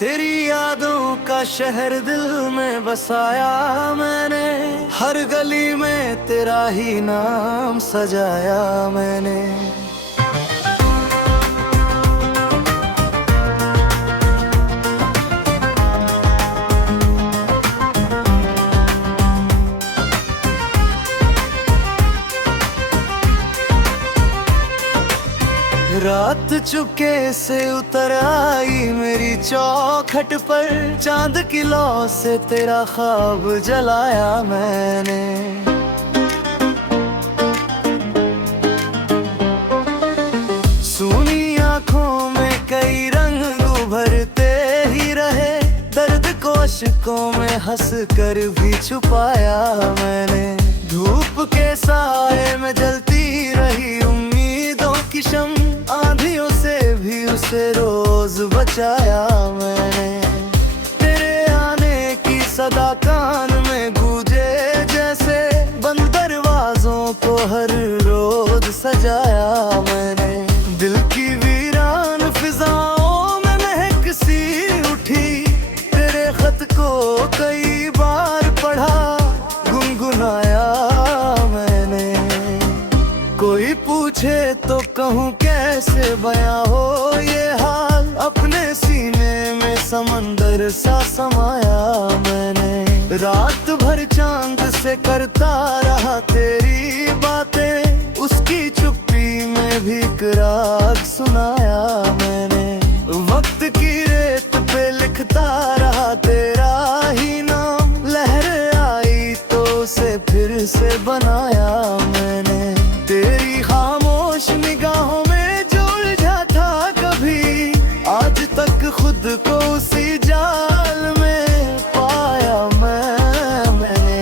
तेरी यादों का शहर दिल में बसाया मैंने, हर गली में तेरा ही नाम सजाया मैंने। रात चुपके से उतर आई मेरी चौखट पर, चांद की लौ से तेरा ख्वाब जलाया मैंने। सूनी आंखों में कई रंग उभरते ही रहे, दर्द को अश्कों में हंस कर भी छुपाया मैंने। धूप के साए में जलती रही उम्मीदों की शम, आंधियों से भी उसे रोज बचाया मैंने। तेरे आने की सदा कान में गूंजे जैसे, बंद दरवाजों को हर रोज सजाया मैंने। दिल की वीरान फिजाओं में महक सी उठी, तेरे खत को कई बार पढ़ा गुनगुनाया मैंने। कोई पूछे तो कहूँ कैसे बयां हो ये हाल, अपने सीने में समंदर सा समाया मैंने। रात भर चांद से करता रहा तेरी बातें, उसकी चुप्पी में भी एक राग सुनाया मैंने। वक्त की रेत पे लिखता रहा तेरा ही नाम, लहर आई तो उसे फिर से बनाया मैंने। तेरी खामोश निगाहों में जो उलझा था कभी, आज तक खुद को उसी जाल में पाया मैंने।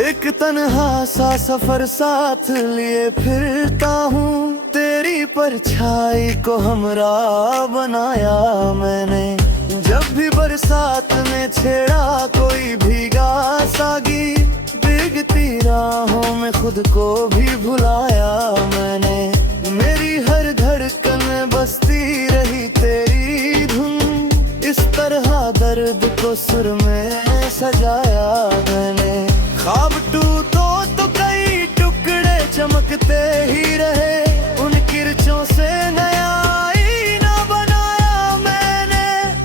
एक तन्हा सा सफर साथ लिए फिरता हूँ, तेरी परछाई को हमरा बनाया मैंने। जब भी बरसात ने छेड़ा कोई भीगा सा गीत, भीगती राहों में खुद को भी भुलाया मैंने। मेरी हर धड़कन में बसती रही तेरी धुन, इस तरह दर्द को सुर में सजाया मैंने। ख्वाब टूटो तो कई टुकड़े चमकते ही रहे, उन किरचों से नया आईना बनाया मैंने।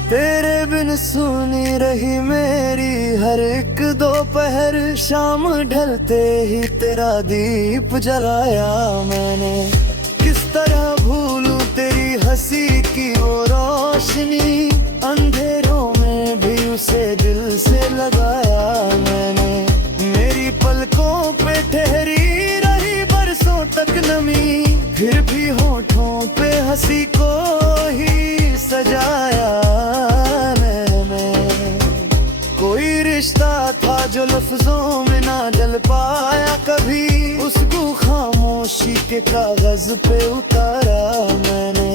तेरे बिन सुनी रही मेरी हर एक दोपहर, शाम ढलते ही तेरा दीप जलाया मैंने। किस तरह भूलूं तेरी हंसी की वो रोशनी, अंधेरों में भी उसे दिल से लगाया मैंने। मेरी पलकों पे ठहरी रही बरसों तक नमी, फिर भी होठों पे हंसी को ही सजाया मैंने। कोई रिश्ता था जो लफ्जों में ना जल पाया कभी, उसको खामोशी के कागज पे उतारा मैंने।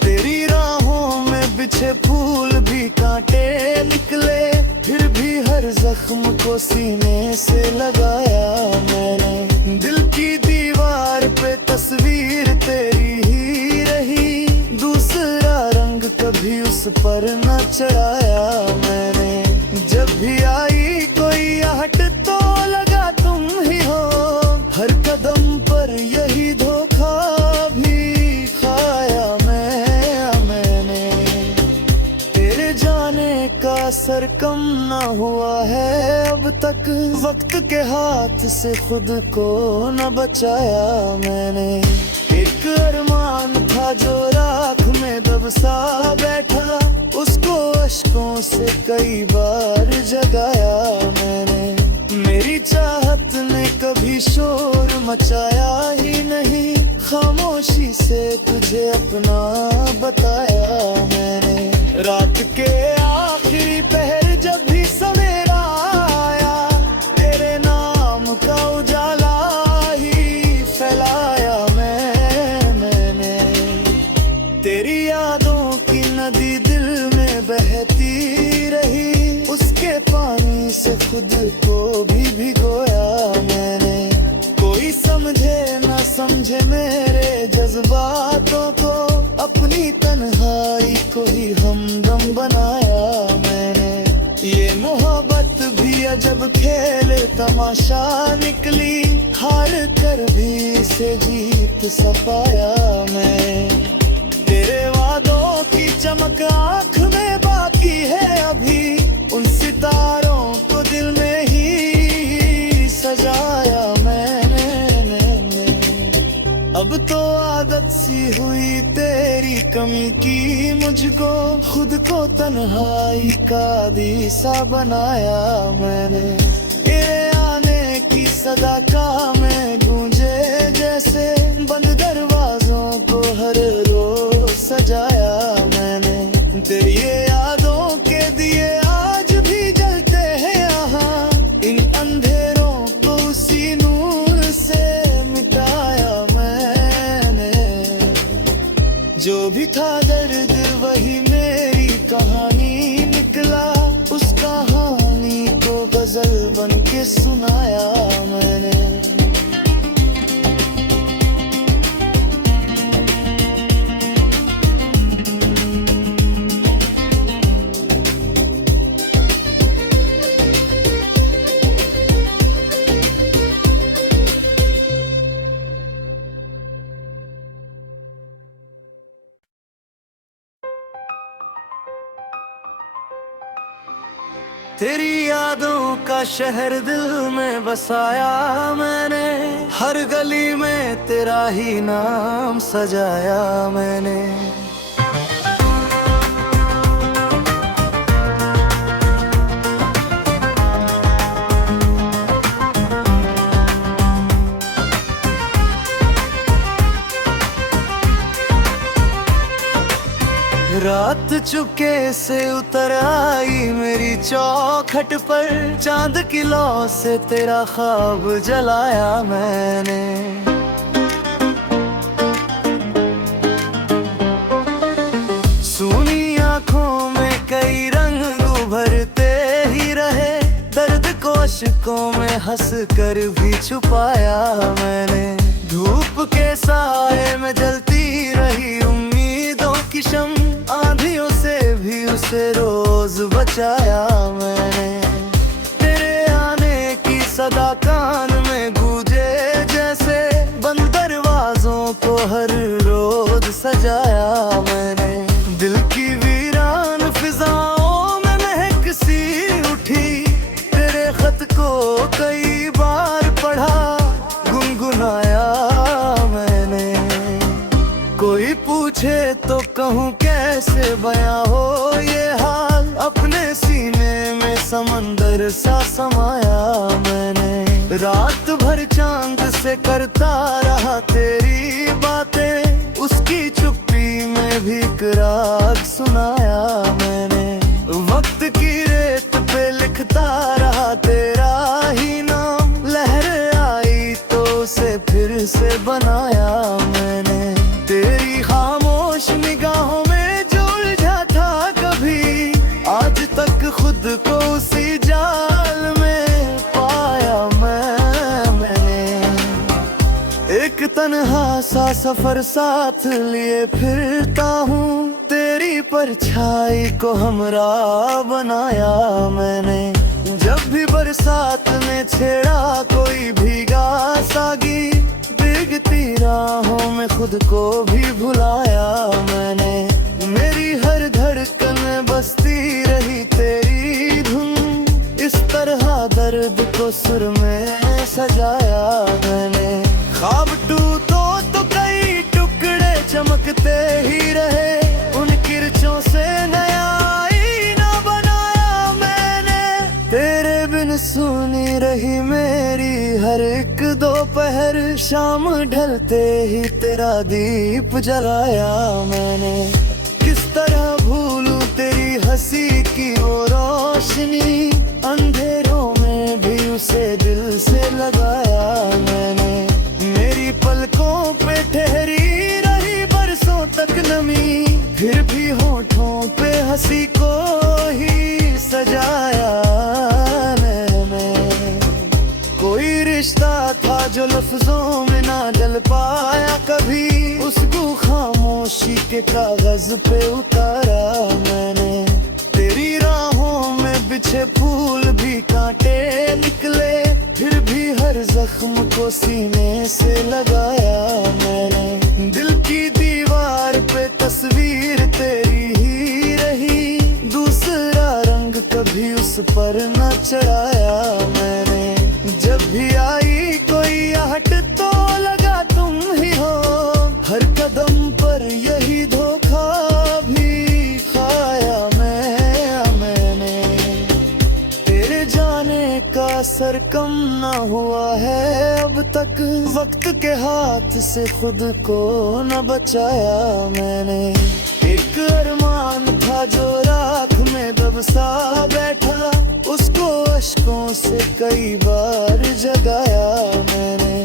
तेरी राहों में बिछे फूल भी कांटे निकले, फिर भी हर जख्म को सीने से लगाया मैंने। दिल की दीवार पे तस्वीर तेरी ही रही, दूसरा रंग कभी उस पर न चढ़ाया मैंने। जब भी आई कोई आहट तो लगा तुम ही हो, हर कदम पर यही धोखा भी खाया मैंने। तेरे जाने का असर कम न हुआ है अब तक, वक्त के हाथ से खुद को न बचाया मैंने। एक अरमान था जो राख में दबसा बैठा, उसको अश्कों से कई बार जगाया मैंने। मेरी चाहत ने कभी शोर मचाया ही नहीं, खामोशी से तुझे अपना बताया मैंने। रात के आखिरी पहर जब भी सवेरा आया, तेरे नाम का उजाला ही फैलाया मैंने। तेरी यादों की नदी दिल में बहती रही, उसके पानी से खुद को भी भिगोया मैंने। कोई समझे ना समझे मेरे जज्बातों को, अपनी तन्हाई को ही हमदम बनाया मैंने। ये मोहब्बत भी अजब खेल तमाशा निकली, हार कर भी इसे जीत सपाया मैं। तेरे वादों की चमक आँख में बाकी है अभी, उन सितारों को दिल में ही सजाया मैंने। अब तो आदत सी हुई तेरी कमी की मुझको, खुद को तन्हाई का दीसा बनाया मैंने। तेरे आने की सदा का मैं गूंजे जैसे, बंद दरवाजों को हर रोज सजाया मैंने। तेरी ये यादों के दिए आज भी जलते हैं यहाँ, इन अंधेरों को उसी नूर से मिटाया मैंने। जो भी था दर्द वही मेरी कहानी निकला, उस कहानी को गजल बन के सुनाया मैंने। तेरी यादों का शहर दिल में बसाया मैंने, हर गली में तेरा ही नाम सजाया मैंने। रात चुपके से उतर आई मेरी चौखट पर, चांद की लौ से तेरा ख्वाब जलाया मैंने। सूनी आँखों में कई रंग उभरते ही रहे, दर्द को अश्कों में हंस कर भी छुपाया मैंने। धूप के साए में जलती रही उम्मीदों की शम्म, आंधियों से भी उसे रोज बचाया मैंने। तेरे आने की सदा कान में गूंजे जैसे, बंद दरवाजों को हर रोज सजाया मैंने। दिल की वीरान फिजाओं में महक सी उठी, तेरे खत को कई बार पढ़ा गुनगुनाया मैंने। कोई पूछे तो कहूँ कैसे बयां हो ये हाल, अपने सीने में समंदर सा समाया मैंने। रात भर चांद से करता रहा तेरी बातें, उसकी चुप्पी में भी एक राग सुनाया मैंने। वक्त की रेत पे लिखता रहा तेरा ही नाम, लहर आई तो उसे फिर से बनाया मैंने। तेरी खामोश निगाहों में जो उलझा था कभी, आज तक खुद को उसी जाल में पाया मैंने। एक तन्हा सा सफर साथ लिए फिरता हूँ, तेरी परछाई को हमरा बनाया मैंने। जब भी बरसात ने छेड़ा कोई भीगा सा गीत, भीगती राहों में खुद को भी भुलाया मैंने। मेरी हर धड़कन में बसती रही तेरी धुन, इस तरह दर्द को सुर में सजाया मैंने। ख्वाब टूटो तो कई टुकड़े चमकते ही रहे, उन किरचों से नया आईना बनाया मैंने। तेरे बिन सुनी रही मेरी हर एक दोपहर, शाम ढलते ही तेरा दीप जलाया मैंने। किस तरह भूलूं तेरी हंसी की वो रोशनी, अंधेरों में भी उसे दिल से लगाया मैंने। मेरी पलकों पे ठहरी रही बरसों तक नमी, फिर भी होठों पे हंसी को ही सजाया मैंने। कोई रिश्ता था जो लफ्जों में ना जल पाया कभी, उस खामोश खामोशी के कागज पे उतारा मैंने। तेरी राहों में बिछे फूल भी कांटे निकले, फिर भी हर जख्म को सीने से लगाया मैंने। दिल की दीवार पे तस्वीर तेरी ही रही, दूसरा रंग कभी उस पर न चढ़ाया मैंने। जब भी आई कोई आहट तो लगा तुम ही हो, हर कदम पर यही धोखा भी खाया मैंने। तेरे जाने का असर कम ना हुआ है अब तक, वक्त के हाथ से खुद को न बचाया मैंने। एक अरमान था जो राख में दबसा बैठा, उसको अश्कों से कई बार जगाया मैंने।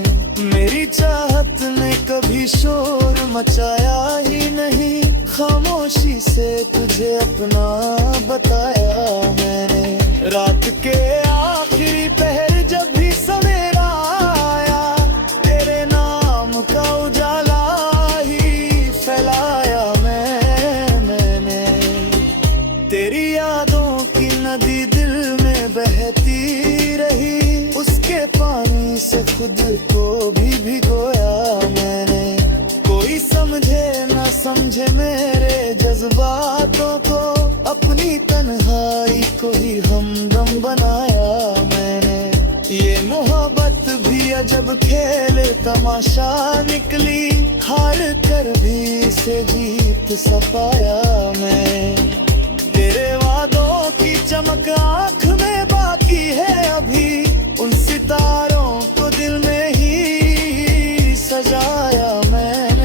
मेरी चाहत ने कभी शोर मचाया ही नहीं, खामोशी से तुझे अपना बताया मैंने। रात के आखिरी पहर जब भी सवेरा आया, तेरे नाम का उजाला ही फैलाया मैंने। तेरी यादों की नदी दिल में बहती रही, उसके पानी से खुद को भी भिगोया मैंने। कोई समझे न समझे मेरे जज्बातों को, अपनी तन्हाई को ही हमदम बनाया मैंने। ये मोहब्बत भी अजब खेल तमाशा निकली, हार कर भी इसे जीत सपाया मैं। तेरे वादों की चमक आँख में बाकी है अभी, उन सितारों को दिल में ही सजाया मैंने।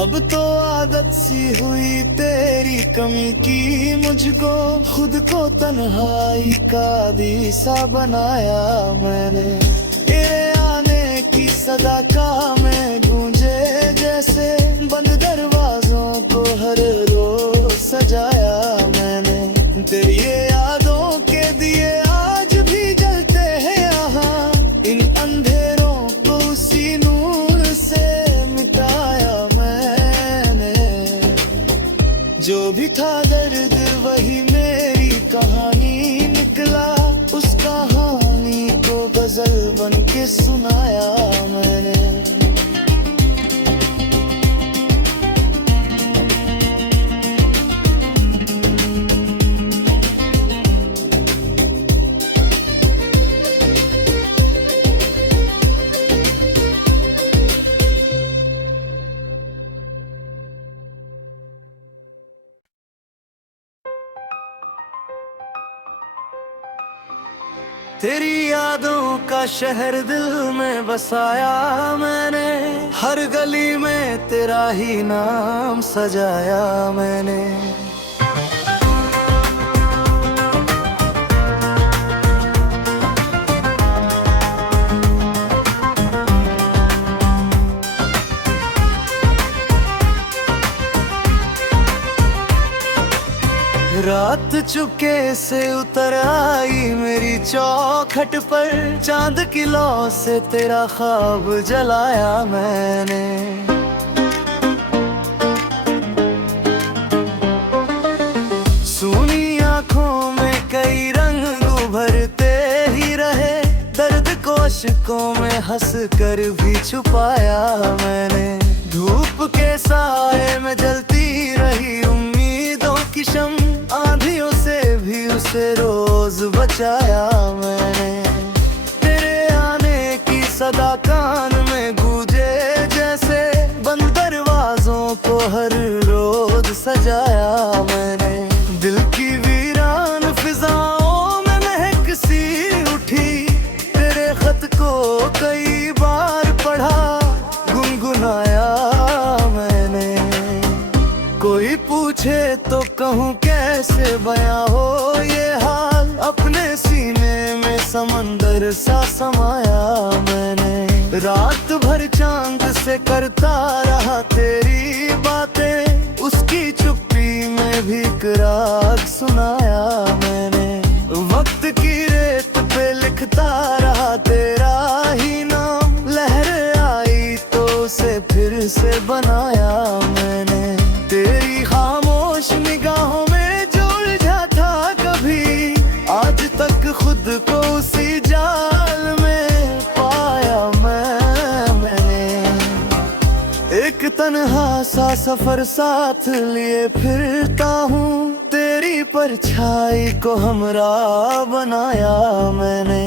अब तो आदत सी हुई तेरी कमी की मुझको, खुद को तन्हाई का दीसा बनाया मैंने। तेरे आने की सदा का मैं गूंजे जैसे, बंद दरवाजों को हर रोज सजाया मैंने। तेरी यादों के दिए आज भी जलते हैं यहाँ, इन अंधेरों को उसी नूर से मिटाया मैंने। जो भी था दर्द वही मेरी कहानी निकला, उस कहानी को गजल बन के सुनाया मैंने। तेरी यादों का शहर दिल में बसाया मैंने, हर गली में तेरा ही नाम सजाया मैंने। रात चुपके से उतर आई मेरी चौखट पर, चांद की लौ से तेरा ख्वाब जलाया मैंने। सूनी आँखों में कई रंग उभरते ही रहे, दर्द को अश्कों में हंस कर भी छुपाया मैंने। धूप के साए में जलती रही उम्मीदों की शम, आंधियों से भी उसे रोज बचाया मैंने। तेरे आने की सदा कान में गूंजे जैसे, बंद दरवाजों को हर रोज सजाया मैंने। दिल की वीरान फिजाओं में महक सी उठी, तेरे खत को कई बार पढ़ा गुनगुनाया मैंने। कोई पूछे तो कहूँ कैसे बयां हो ये हाल, अपने सीने में समंदर सा समाया मैंने। रात भर चांद से करता रहा तेरी बातें, उसकी चुप्पी में भी एक राग सुनाया मैंने। वक्त की रेत पे लिखता रहा तेरा ही नाम, लहर आई तो उसे फिर फिर से बनाया मैंने। तेरी खामोश निगाहों में जो उलझा था कभी, आज तक खुद को उसी जाल में पाया मैंने। एक तन्हा सा सफर साथ लिए फिरता हूँ, तेरी परछाई को हमरा बनाया मैंने।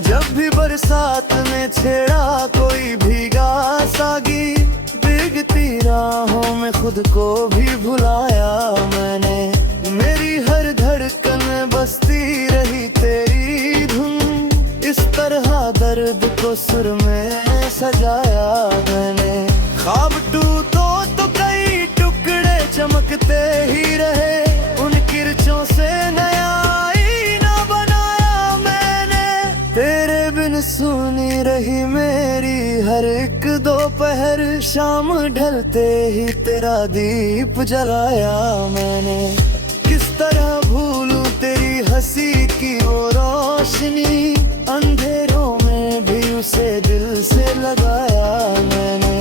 जब भी बरसात ने छेड़ा कोई भीगा सा गीत, भीगती राहों में खुद को भी भुलाया मैंने। मेरी हर धड़कन में बसती रही तेरी धुन, इस तरह दर्द को सुर में सजाया मैंने। ख्वाब टूटो तो कई टुकड़े चमकते ही रहे, उन किरचों से नया आईना बनाया मैंने। तेरे बिन सुनी रही मेरी हर एक दोपहर, शाम ढलते ही तेरा दीप जलाया मैंने। किस तरह भूलूं तेरी हंसी की वो रोशनी, अंधेरों में भी उसे दिल से लगाया मैंने।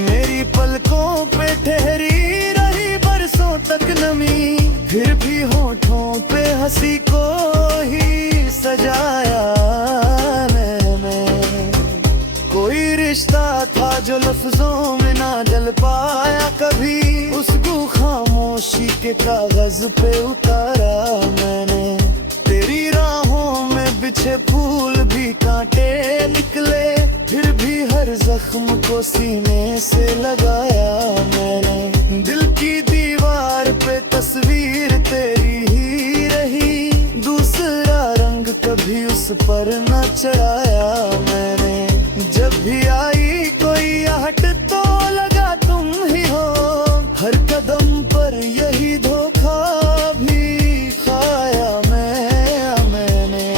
मेरी पलकों पे ठहरी रही बरसों तक नमी, फिर भी होठों पे हंसी को ही सजाया मैंने। कोई रिश्ता था जो लफ्जों में ना जल पाया कभी, उसको खामोशी के कागज पे उतारा मैंने। तेरी राहों में बिछे फूल भी कांटे निकले, फिर भी हर जख्म को सीने से लगाया मैंने। दिल की दीवार पे तस्वीर तेरी ही रही, दूसरा रंग कभी उस पर न चढ़ाया मैंने। जब भी आई कोई आहट तो लगा तुम ही हो, हर कदम पर यही धोखा भी खाया मैंने।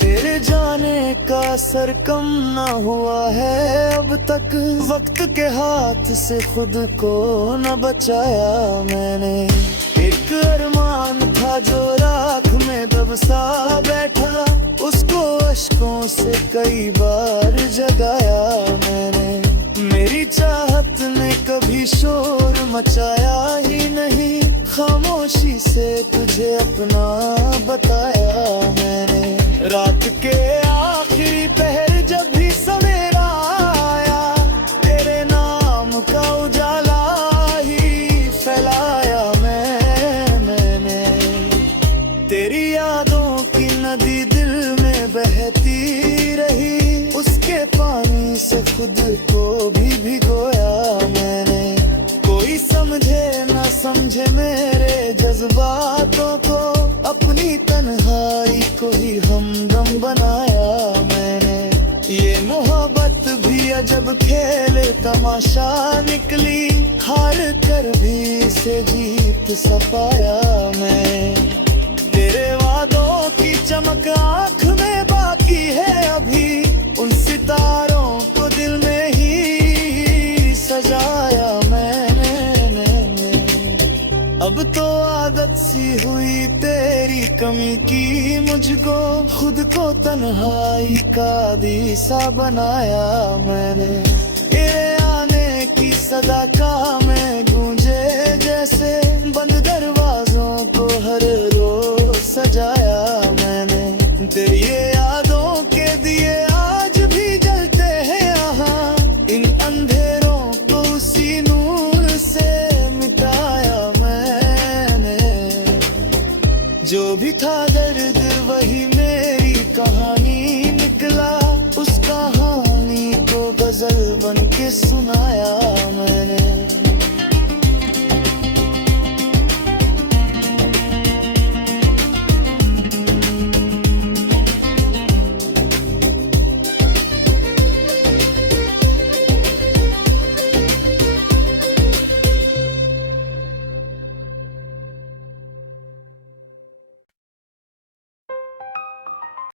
तेरे जाने का असर कम ना हुआ है अब तक, वक्त के हाथ से खुद को न बचाया मैंने। एक अरमान था जो राख में दबसा बैठा, उसको अश्कों से कई बार जगाया मैंने। मेरी चाहत ने कभी शोर मचाया ही नहीं, खामोशी से तुझे अपना बताया मैंने। रात के आखिरी पहर जब भी सवेरा आया, तेरे नाम का उजाला ही फैलाया मैंने। तेरी यादों की नदी दिल में बहती रही, उसके पानी से खुद को भी भिगोया मैंने। कोई समझे ना समझे मेरे जज्बातों को, अपनी तन्हाई को ही हमदम बनाया मैंने। ये मोहब्बत भी अजब खेल तमाशा निकली, हार कर भी इसे जीत सपाया मैं। तेरे वादों की चमक आँख में बाकी है अभी, उन सितारों को दिल में ही सजाया मैंने। अब तो आदत सी हुई तेरी कमी की मुझको, खुद को तन्हाई का दिशा बनाया मैंने। तेरे आने की सदा का मैं गूंजे जैसे, बंद दरवाजों को हर रोज सजाया मैंने। तेरी यादों के दिए आज भी जलते हैं यहाँ, इन अंधेरों को उसी नूर से मिटाया मैंने। जो भी था